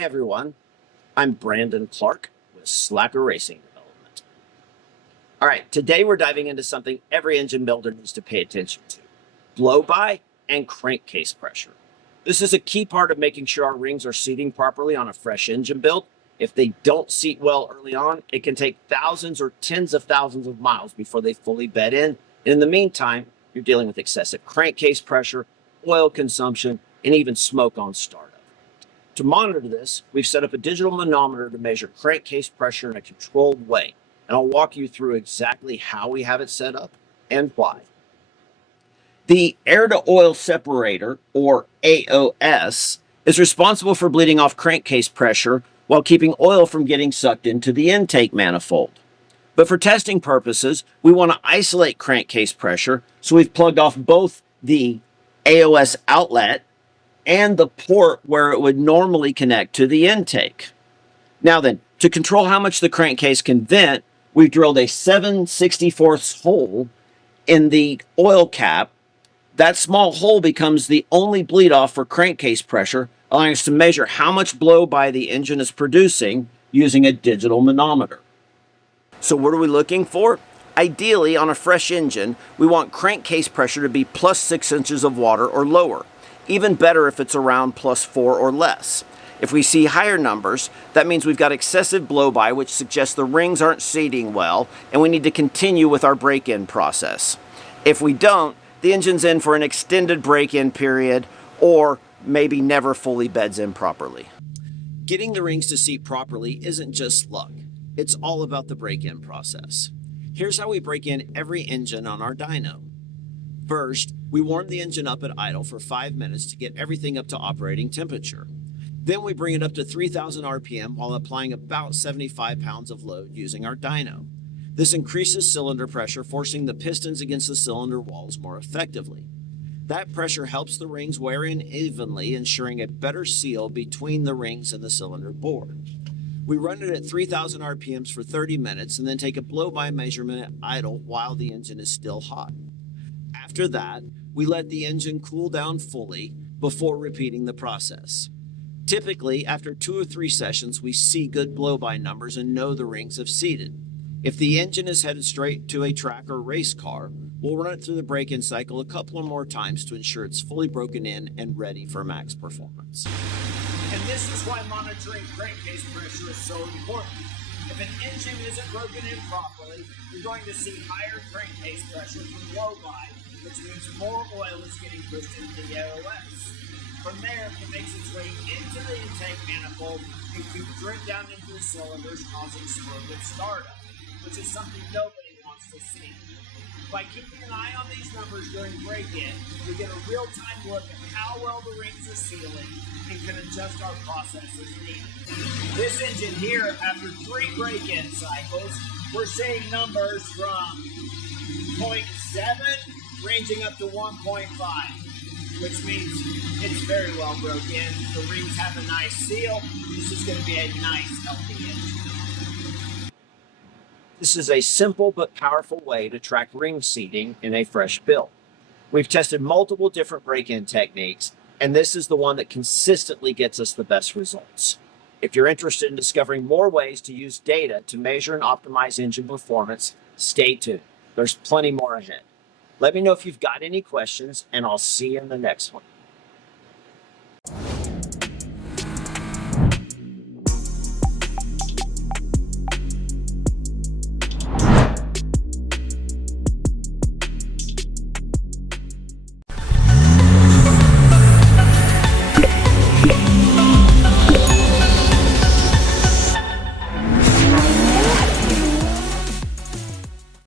Hi everyone, I'm Brandon Clark with Slacker Racing Development. All right, today we're diving into something every engine builder needs to pay attention to: blow-by and crankcase pressure. This is a key part of making sure our rings are seating properly on a fresh engine build. If they don't seat well early on, it can take thousands or tens of thousands of miles before they fully bed in. And in the meantime, you're dealing with excessive crankcase pressure, oil consumption, and even smoke on startup. To monitor this, we've set up a digital manometer to measure crankcase pressure in a controlled way, and I'll walk you through exactly how we have it set up and why. The air-to-oil separator, or AOS, is responsible for bleeding off crankcase pressure while keeping oil from getting sucked into the intake manifold. But for testing purposes, we want to isolate crankcase pressure, so we've plugged off both the AOS outlet and the port where it would normally connect to the intake. Now then, to control how much the crankcase can vent, we've drilled a 7/64 hole in the oil cap. That small hole becomes the only bleed off for crankcase pressure, allowing us to measure how much blow by the engine is producing using a digital manometer. So what are we looking for? Ideally, on a fresh engine, we want crankcase pressure to be plus 6 inches of water or lower. Even better if it's around +4 or less. If we see higher numbers, that means we've got excessive blow-by, which suggests the rings aren't seating well, and we need to continue with our break-in process. If we don't, the engine's in for an extended break-in period, or maybe never fully beds in properly. Getting the rings to seat properly isn't just luck. It's all about the break-in process. Here's how we break in every engine on our dyno. First, we warm the engine up at idle for 5 minutes to get everything up to operating temperature. Then we bring it up to 3,000 RPM while applying about 75 pounds of load using our dyno. This increases cylinder pressure, forcing the pistons against the cylinder walls more effectively. That pressure helps the rings wear in evenly, ensuring a better seal between the rings and the cylinder bore. We run it at 3,000 RPMs for 30 minutes and then take a blow-by measurement at idle while the engine is still hot. After that, we let the engine cool down fully before repeating the process. Typically, after 2 or 3 sessions, we see good blow-by numbers and know the rings have seated. If the engine is headed straight to a track or race car, we'll run it through the break-in cycle a couple or more times to ensure it's fully broken in and ready for max performance. And this is why monitoring crankcase pressure is so important. If an engine isn't broken in properly, you're going to see higher crankcase pressure from blow-by, which means more oil is getting pushed into the AOS. From there, it makes its way into the intake manifold and can drip down into the cylinders, causing smoke at startup, which is something nobody wants to see. By keeping an eye on these numbers during break-in, we get a real-time look at how well the rings are sealing and can adjust our process as needed. This engine here, after 3 break-in cycles, we're seeing numbers from 0.7 ranging up to 1.5, which means it's very well broken in. The rings have a nice seal. This is going to be a nice, healthy engine. This is a simple but powerful way to track ring seating in a fresh build. We've tested multiple different break-in techniques, and this is the one that consistently gets us the best results. If you're interested in discovering more ways to use data to measure and optimize engine performance, stay tuned. There's plenty more ahead. Let me know if you've got any questions, and I'll see you in the next one.